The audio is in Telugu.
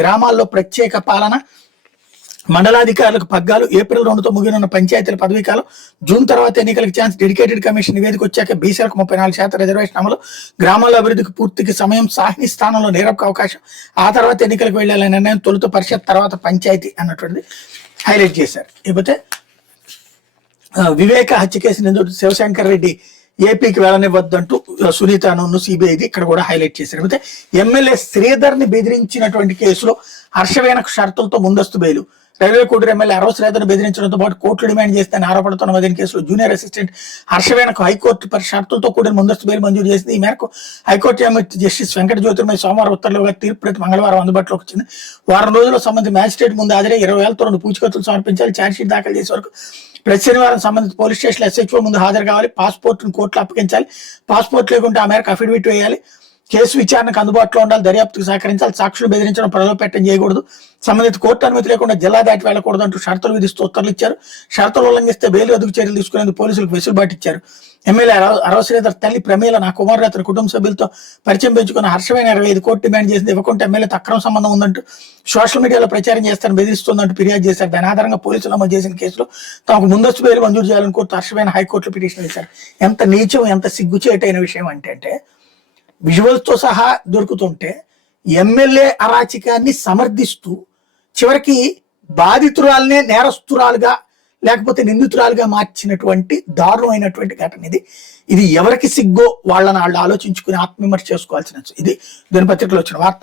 గ్రామాల్లో ప్రత్యేక పాలన, మండలాధికారులకు పగ్గాలు, ఏప్రిల్ 2తో ముగినున్న పంచాయతీల పదవీ కాలం, జూన్ తర్వాత ఎన్నికలకు ఛాన్స్, డెడికేటెడ్ కమిషన్ నివేదిక వచ్చాక బీసీలకు 34% రిజర్వేషన్ అమలు, గ్రామాల అభివృద్ధికి పూర్తికి సమయం, సాహితీ స్థానంలో నేరపు అవకాశం, ఆ తర్వాత ఎన్నికలకు వెళ్లాలనే నిర్ణయం, తొలుత పరిషత్ తర్వాత పంచాయతీ అన్నటువంటిది హైలైట్ చేశారు. ఇకపోతే వివేక హత్య కేసు నిందితుడు శివశంకర్ రెడ్డి ఏపీకి వెళ్ళనివ్వద్దంటూ సునీతను సిబిఐది ఇక్కడ కూడా హైలైట్ చేశారు. అయితే ఎమ్మెల్యే శ్రీధర్ ని బెదిరించినటువంటి కేసులో హర్షవేనకు షరతులతో ముందస్తు బెయిలు, రైల్వే కోర్టు ఎమ్మెల్యే అరవ శ్రీధర్ బెదిరించడంతో పాటు కోర్టులు డిమాండ్ చేస్తానని ఆరోపణతో మదిన కేసులో జూనియర్ అసిస్టెంట్ హర్షవేనకు హైకోర్టు షరతులతో కూడిన ముందస్తు బెయిల్ మంజూరు చేసింది. ఈ మేరకు హైకోర్టు న్యాయమూర్తి జస్టిస్ వెంకట జ్యోతిర్మయ సోమవారం ఉత్తర్వులుగా తీర్పు ప్రతి మంగళవారం అందుబాటులోకి వచ్చింది. వారం రోజుల్లో సంబంధించి మ్యాజిస్ట్రేట్ ముందు హాజరై 20,000తో 2 పూచికత్తులు సమర్పించాలి. ఛార్జ్షీట్ దాఖలు చేసే వరకు ప్రతి శనివారం సంబంధిత పోలీస్ స్టేషన్ ఎస్హెచ్ఓ ముందు హాజరు కావాలి. పాస్పోర్ట్ను కోర్టులో అప్పగించాలి. పాస్పోర్ట్ లేకుంటే ఆ మేరకు అఫిడవిట్ వేయాలి. కేసు విచారణకు అందుబాటులో ఉండాలి. దర్యాప్తుకు సహకరించాలి. సాక్షులు బెదిరించడం, ప్రలోభపెట్టడం చేయకూడదు. సంబంధిత కోర్టు అనుమతి లేకుండా జిల్లా దాటి వెళ్లకూడదు అంటూ షరతులు విధిస్తూ ఉత్తర్వులు ఇచ్చారు. షరతులు ఉల్లంఘిస్తే బెయిల్ రద్దుకు చర్యలు తీసుకునేందుకు పోలీసులకు వెసులుబాటు ఇచ్చారు. ఎమ్మెల్యే అరవ శ్రీధర్ తల్లి ప్రమేల నా కుమారుడు అతని కుటుంబ సభ్యులతో పరిచయం పెంచుకున్న హర్షవేణ 25 కోట్లు డిమాండ్ చేసింది. ఇవ్వకుంటే ఎమ్మెల్యేతో అక్రమ సంబంధం ఉందంటూ సోషల్ మీడియాలో ప్రచారం చేస్తారని బెదిరిస్తుందంటూ ఫిర్యాదు చేశారు. దాని ఆధారంగా పోలీసులు నమోదు చేసిన కేసులో తమకు ముందస్తు బెయిల్ మంజూరు చేయాలని కోరుతూ హర్షవేణ హైకోర్టులో పిటిషన్ వేశారు. ఎంత నీచం, ఎంత సిగ్గుచేటైన విషయం అంటే విజువల్స్ తో సహా దొరుకుతుంటే ఎమ్మెల్యే అరాచకాన్ని సమర్థిస్తూ చివరికి బాధితురాలనే నేరస్తురాలుగా లేకపోతే నిందితురాలుగా మార్చినటువంటి దారుణమైనటువంటి ఘటన ఇది. ఇది ఎవరికి సిగ్గో వాళ్ళని వాళ్ళు ఆలోచించుకుని ఆత్మవిమర్శ చేసుకోవాల్సిన ఇది దినపత్రికలో వచ్చిన వార్త.